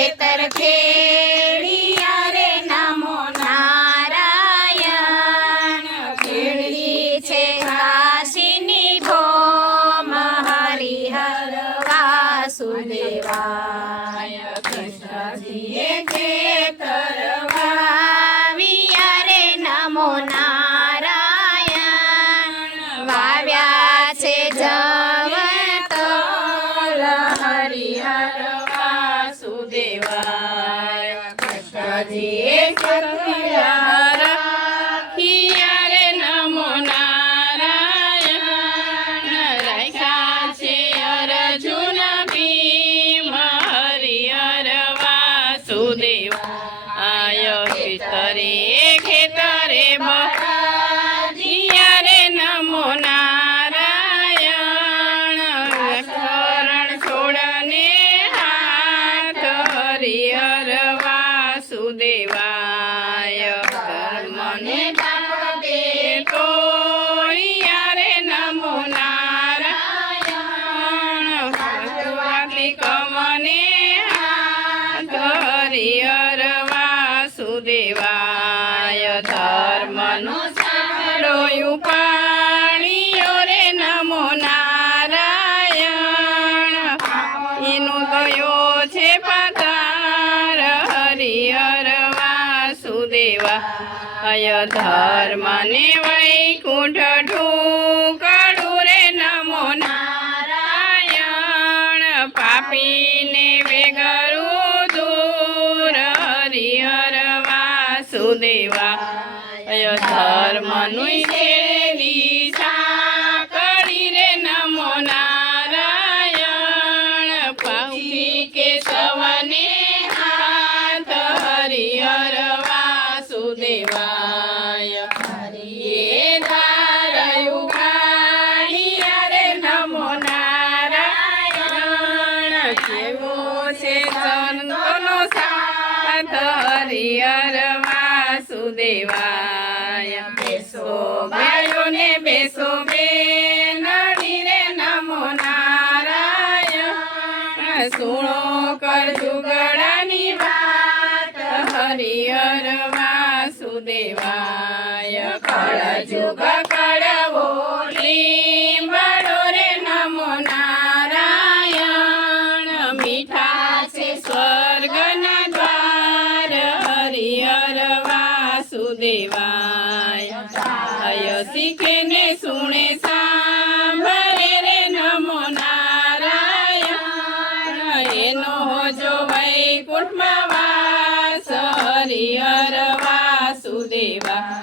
ખેતર ખેડિયા રે નમો નારાયણ ખેડી છે કાશીની ભોમ હરિહર વાસુદેવાય કૃષ્ણજીએ ખેતર વાવ્યા રે નમો નારાયણ વાવ્યા છે જવ તલ હરિહર વાસુદેવાય કૃષ્ણજીએ ખેતર રાખ્યા રે નમો નારાયણ રાખ્યા છે અર્જુન ભીમ હરિહર વાસુદેવાય ખેતરે ખેતરે બહારિયા રે નમો નારાયણ કરણ છોડને હાથ હરિહર વાસુદેવાય ધર્મને પાપે તોડિયા રે નમો નારાયણ ભગવાતી કમને હાથ હરિહર વાસુદેવાય ધર્મનો સાડો ઉપાડ્યો રે નમો નારાયણ એનો ગયો છે પાતાર હરિહર વાસુદેવાય ધર્મને વૈકુંઠ ઢૂકડું રે નમો નારાયણ પાપીને વેગરું દૂર હરિહર વાસુદેવાય ધર્મનું છેડી સાંકળી રે નમો નારાયણ પાપી કેશવને હાથ હરિહર વાસુદેવાય હરિએ ધારયું ગાડિયા રે નમો નારાયણ કેવો છે સંતોનો સાથ હરિહર વાસુદેવાય બેસો ગાયો ને બેસો બેનડી રે નમો નારાયણ સુણો કરજુગડાની વાત હરિહર વાસુદેવાય કળજુગ કળવો લીંબડો રે નમો નારાયણ મીઠા છે સ્વર્ગના દ્વાર હરિહર વાસુદેવાય શીખે ને સુણે સાંભળે રે નમો નારાયણ એનો જો વૈકુંઠમાં વાસ હરિહર વાસુદેવાય